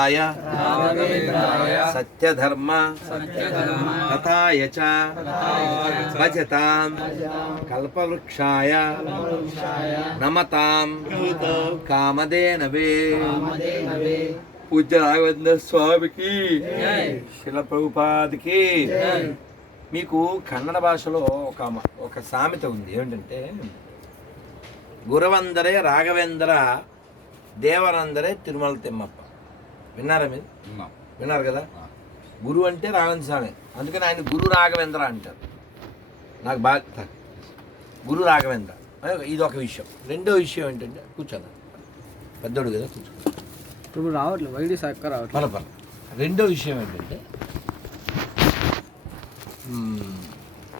ఆయ సత్యధర్మ చ భజతాం కల్పవృక్షాయ నమతాం కామధేనవే. పూజ్య రాఘవేంద్ర స్వామికి శిల ప్రభుపాదికి మీకు కన్నడ భాషలో ఒక ఒక సామెత ఉంది. ఏమిటంటే గురవందరే రాఘవేంద్ర దేవరందరే తిరుమల తిమ్మప్ప. విన్నారా మీరు? విన్నారు కదా? గురు అంటే రాఘవేంద్ర స్వామి. అందుకని ఆయన గురు రాఘవేంద్ర అంటారు. నాకు బాగా గురు రాఘవేంద్ర. అదే ఇది ఒక విషయం. రెండో విషయం ఏంటంటే కూర్చోదా పెద్దోడు కదా కూర్చో ఇప్పుడు రావట్లేదు వైడి చక్క రావట్లేదు పల పల రెండో విషయం ఏంటంటే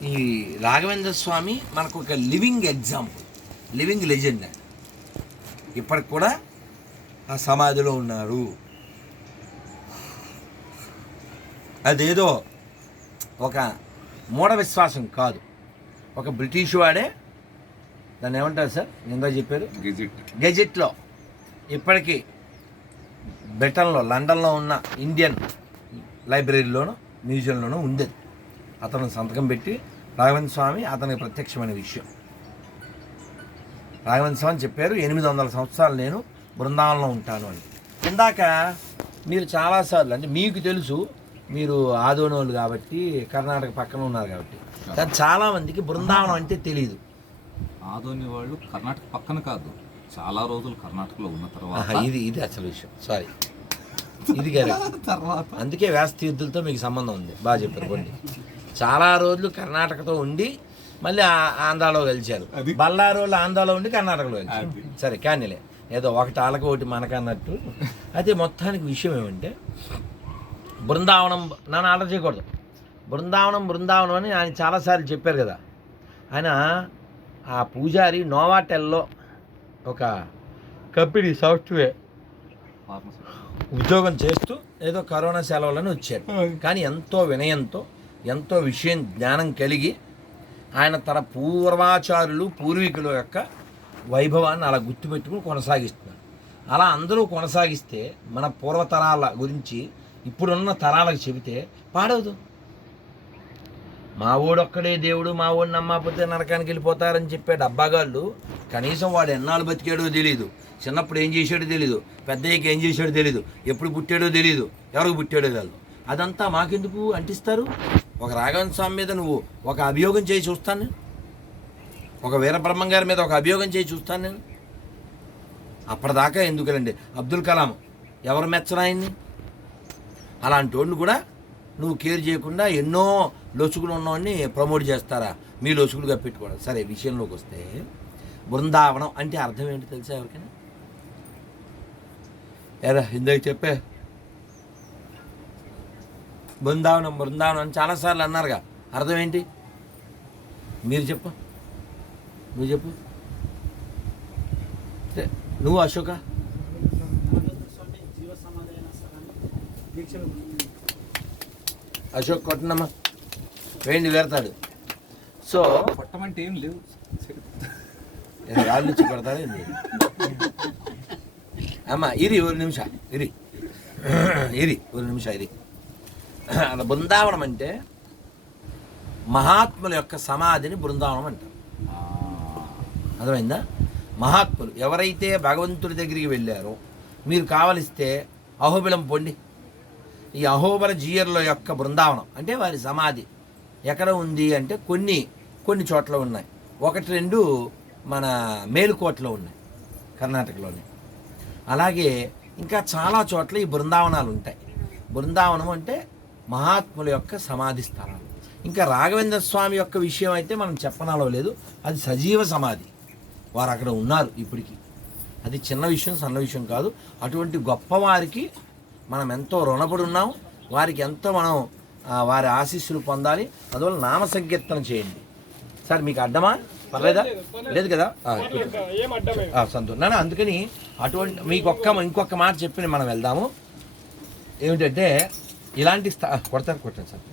ఈ రాఘవేంద్ర స్వామి మనకు ఒక లివింగ్ ఎగ్జాంపుల్ లివింగ్ లెజెండ్ ఇప్పటికి కూడా ఆ సమాధిలో ఉన్నారు. అదేదో ఒక మూఢ విశ్వాసం కాదు. ఒక బ్రిటిష్ వాడే దాన్ని ఏమంటారు సార్? నిందా చెప్పారు. గెజిట్. గెజెట్లో ఇప్పటికీ బ్రిటన్లో లండన్లో ఉన్న ఇండియన్ లైబ్రరీలోను మ్యూజియంలోనూ ఉంది అతను సంతకం పెట్టి రాఘవేంద్ర స్వామి అతనికి ప్రత్యక్షమైన విషయం. రాఘవేంద్ర స్వామి చెప్పారు ఎనిమిది వందల సంవత్సరాలు నేను బృందావనంలో ఉంటాను అని. ఇందాక మీరు చాలాసార్లు అంటే మీకు తెలుసు మీరు ఆదోనోళ్ళు కాబట్టి కర్ణాటక పక్కన ఉన్నారు కాబట్టి. కానీ చాలామందికి బృందావనం అంటే తెలియదు ఆదోని వాళ్ళు కర్ణాటక పక్కన కాదు. చాలా రోజులు కర్ణాటకలో ఉన్న తర్వాత ఇది ఇది అసలు విషయం. సారీ ఇది కదా. తర్వాత. అందుకే వ్యాస తీర్థులతో మీకు సంబంధం ఉంది. బాగా చెప్పారు పండి. చాలా రోజులు కర్ణాటకతో ఉండి మళ్ళీ ఆంధ్రాలో కలిశారు. బళ్ళారు వాళ్ళు ఆంధ్రాలో ఉండి కర్ణాటకలో కలిశారు. సరే కానీలే. ఏదో ఒకటి ఆళ్ళకి ఒకటి మనకన్నట్టు. అయితే మొత్తానికి విషయం ఏమంటే బృందావనం నన్ను ఆర్డర్ చేయకూడదు. బృందావనం బృందావనం అని ఆయన చాలాసార్లు చెప్పారు కదా. ఆయన ఆ పూజారి నోవాటెల్లో ఒక కంపెనీ సాఫ్ట్వేర్ ఉద్యోగం చేస్తూ ఏదో కరోనా సెలవులను వచ్చాడు కానీ ఎంతో వినయంతో ఎంతో విషయం జ్ఞానం కలిగి ఆయన తన పూర్వాచారులు పూర్వీకుల యొక్క వైభవాన్ని అలా గుర్తుపెట్టుకుని కొనసాగిస్తున్నారు. అలా అందరూ కొనసాగిస్తే మన పూర్వతరాల గురించి ఇప్పుడున్న తరాలకు చెబితే పాడవదు. మా ఓడొక్కడే దేవుడు మా ఓడిని నమ్మకపోతే నరకానికి వెళ్ళిపోతారని చెప్పే డబ్బాగాళ్ళు కనీసం వాడు ఎన్నాళ్ళు బతికాడో తెలియదు చిన్నప్పుడు ఏం చేశాడో తెలియదు పెద్దయ్యకి ఏం చేశాడో తెలియదు ఎప్పుడు పుట్టాడో తెలియదు ఎవరికి పుట్టాడో తెలియదు అదంతా మాకెందుకు అంటిస్తారు? ఒక రాఘవన్ స్వామి మీద నువ్వు ఒక అభియోగం చేయి చూస్తాను నేను. ఒక వీరబ్రహ్మం గారి మీద ఒక అభియోగం చేయి చూస్తాను నేను. అప్పటిదాకా ఎందుకులండి? అబ్దుల్ కలాం ఎవరు మెచ్చరాయన్ని? అలాంటి వాడిని కూడా నువ్వు కేర్ చేయకుండా ఎన్నో లొసుగులు ఉన్నవాడిని ప్రమోట్ చేస్తారా? మీ లొసుగులుగా పెట్టుకోవడం సరే విషయంలోకి వస్తే బృందావనం అంటే అర్థం ఏంటి తెలుసా ఎవరికైనా? ఎరా ఇందాక చెప్పే. బృందావనం బృందావనం అని చాలాసార్లు అన్నారుగా. అర్థం ఏంటి? మీరు చెప్పు. నువ్వు చెప్పు. నువ్వు అశోక? అశోక్ కొట్టనమ్మా. వేయండి వేరతాడు సో కొట్టమంటే ఏం లేవు. రాళ్ళు కొడతాడు ఏంది? అమ్మా ఇరి ఒక నిమిష ఇరి. ఇరి ఒక నిమిష ఇరి. అలా బృందావనం అంటే మహాత్ముల యొక్క సమాధిని బృందావనం అంటారు. అర్థమైందా? మహాత్ములు ఎవరైతే భగవంతుడి దగ్గరికి వెళ్ళారో మీరు కావలిస్తే అహోబిలం పొండి. ఈ అహోబల జీయర్ల యొక్క బృందావనం అంటే వారి సమాధి. ఎక్కడ ఉంది అంటే కొన్ని కొన్ని చోట్ల ఉన్నాయి. ఒకటి రెండు మన మేలుకోటలో ఉన్నాయి కర్ణాటకలోనే. అలాగే ఇంకా చాలా చోట్ల ఈ బృందావనాలు ఉంటాయి. బృందావనం అంటే మహాత్ముల యొక్క సమాధి స్థలాలు ఇంకా రాఘవేంద్ర స్వామి యొక్క విషయం అయితే మనం చెప్పనాలో లేదు. అది సజీవ సమాధి. వారు అక్కడ ఉన్నారు ఇప్పటికీ. అది చిన్న విషయం సన్న విషయం కాదు. అటువంటి గొప్పవారికి మనం ఎంతో రుణపడి ఉన్నాం వారికి ఎంతో మనం వారి ఆశీస్సులు పొందాలి. అందువల్ల నామ సంకీర్తన చేయండి. సార్ మీకు అడ్డమా పర్లేదా? లేదు కదా? సంతోషం. నాన్న అందుకని అటువంటి మీకు ఒక్క ఇంకొక మాట చెప్పి మనం వెళ్దాము. ఏమిటంటే ఇలాంటి స్థ కొడతారు కొట్టాను సార్.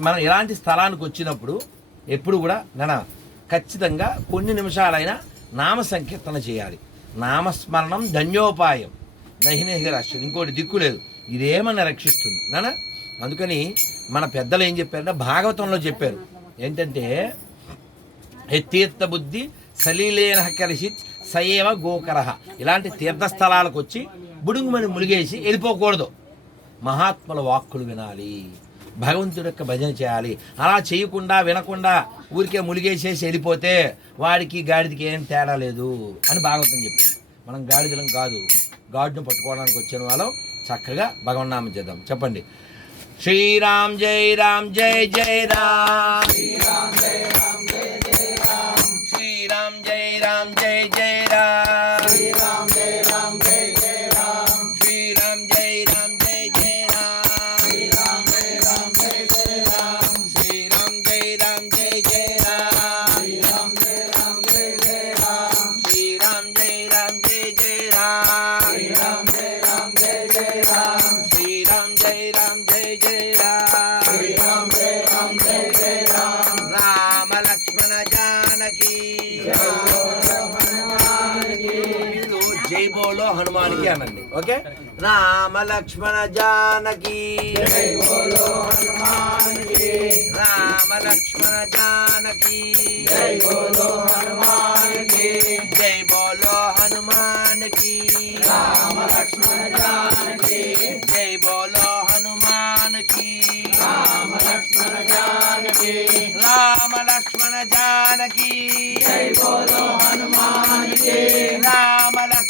మనం ఇలాంటి స్థలానికి వచ్చినప్పుడు ఎప్పుడు కూడా నాన్న ఖచ్చితంగా కొన్ని నిమిషాలైనా నామ సంకీర్తన చేయాలి. నామస్మరణం ధన్యోపాయం. నహినేహి రాష్ట్రం ఇంకోటి దిక్కు లేదు. ఇదే మన రక్షిస్తుంది? నానా? అందుకని మన పెద్దలు ఏం చెప్పారంటే భాగవతంలో చెప్పారు. ఏంటంటే తీర్థ బుద్ధి సలీలేన కలిసి సయేవ గోకరహ ఇలాంటి తీర్థస్థలాలకు వచ్చి బుడుంగుమని ములిగేసి వెళ్ళిపోకూడదు. మహాత్ముల వాక్కులు వినాలి. భగవంతుడి యొక్క భజన చేయాలి. అలా చేయకుండా వినకుండా ఊరికే ములిగేసేసి వెళ్ళిపోతే వాడికి గాడిదకి ఏం తేడా లేదు అని భాగవతం చెప్పింది. మనం గాడిదలం కాదు గాడిని పట్టుకోవడానికి వచ్చిన వాళ్ళం. చక్కగా భగవన్నామం చేద్దాం. చెప్పండి. శ్రీరామ్ జై రామ్ జై జై రామ్. బోలో హనుమానికి అనండి ఓకే? రామ లక్ష్మణ జానకి. రామ లక్ష్మణ జానకి. జై బోలో హనుమానికి. జై బోలో హనుమానికి. రామ లక్ష్మణ జానకి. జై బోలో హనుమానికి రామ లక్ష్మణ జానకి. రామ లక్ష్మణ జానకి జై బోలో హనుమానికి రామ లక్ష్మణ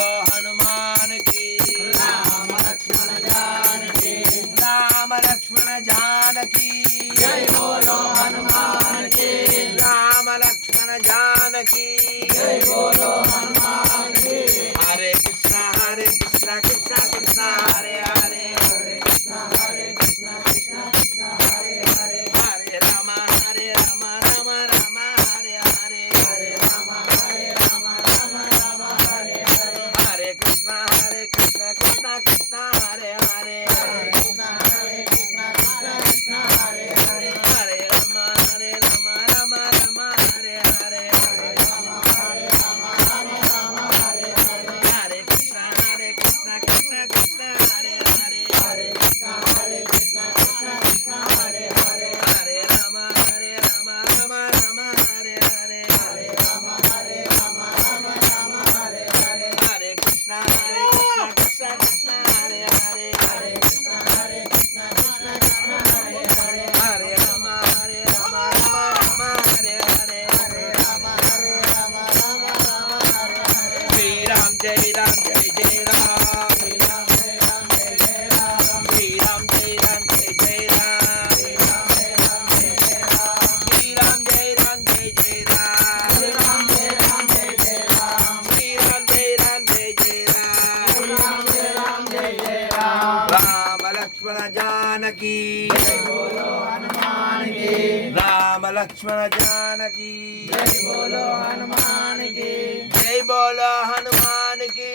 జానకి. రామ లక్ష్మణ జానకి. జై బోలో హనుమానికి. జై బోలో హనుమానికి.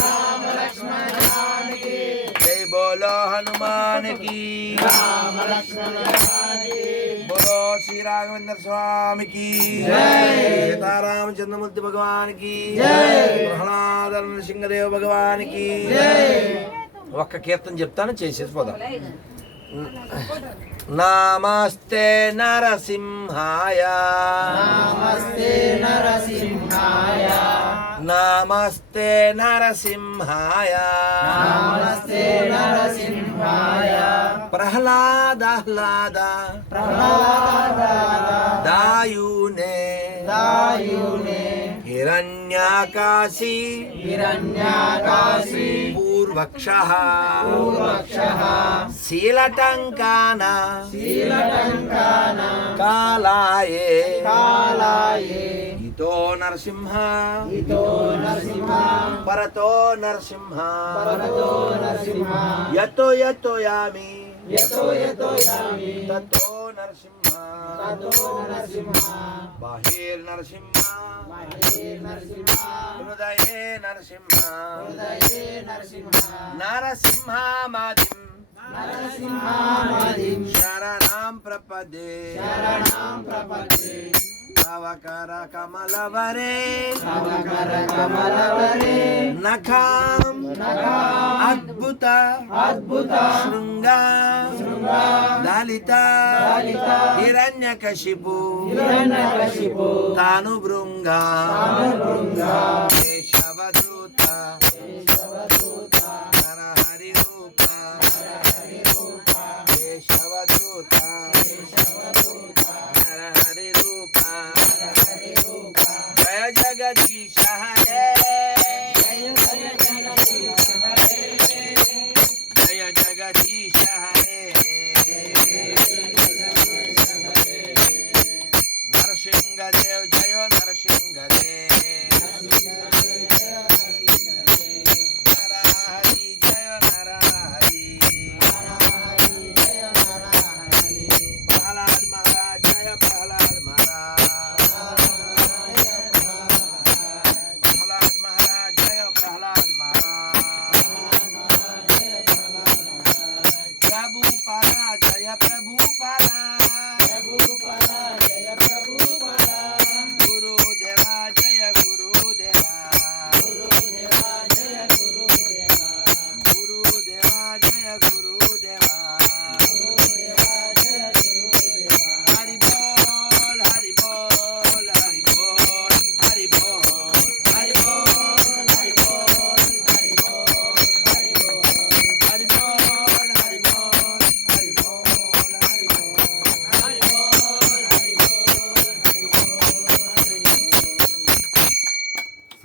రామ లక్ష్మణ జానకి జై బోలో హనుమానికి రామ లక్ష్మణ జానకి బోలో శ్రీ రాఘవేంద్ర స్వామికి. జై సీతారామచంద్రమూర్తి భగవానికి. ప్రహ్లాద నరసింహదేవ భగవానికి. ఒక్క కీర్తన చెప్తాను చేసేసి పోదాం. నమస్తే నరసింహాయ. నమస్తే నరసింహాయ. నమస్తే నరసింహాయ. నమస్తే నరసింహాయ. ప్రహ్లాదాహ్లాద. ప్రహ్లాద దాయునే. దాయునే. హిరణ్యాకాశి. హిరణ్యాకాశి. పూర్వక్ష శీలటంకాన. శీలటంకాన కాలాయే. కాలాయే ఇతో నరసింహ. ఇతో నరసింహ పరతో నరసింహ. పరతో నరసింహ యతో యతో యామి యతో యతో యామి. తతో నరసింహ. బాహీర్ నరసింహ. హృదయే నరసింహ. నరసింహ మాదిం. నరసింహామాదిం ప్రపదే. నవకర కమలవరే. కమలవరే నఖాం. అద్భుత. అద్భుత. శృంగా. శృంగా. దళిత దళిత హిరణ్యకశిపు. తాను భృంగ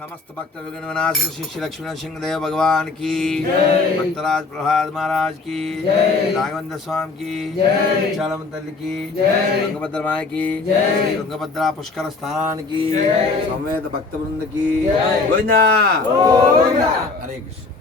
समस्त भक्त विघ्न विनाश श्री श्री लक्ष्मी सिंहदेव भगवान की भक्तराज प्रहलाद महाराज की राघवेंद्र स्वामी की चलम तल की गंगभद्र माय की गंगभद्रा पुष्कर स्थान की संवेद भक्त वृंद की गोविंदा हरे कृष्ण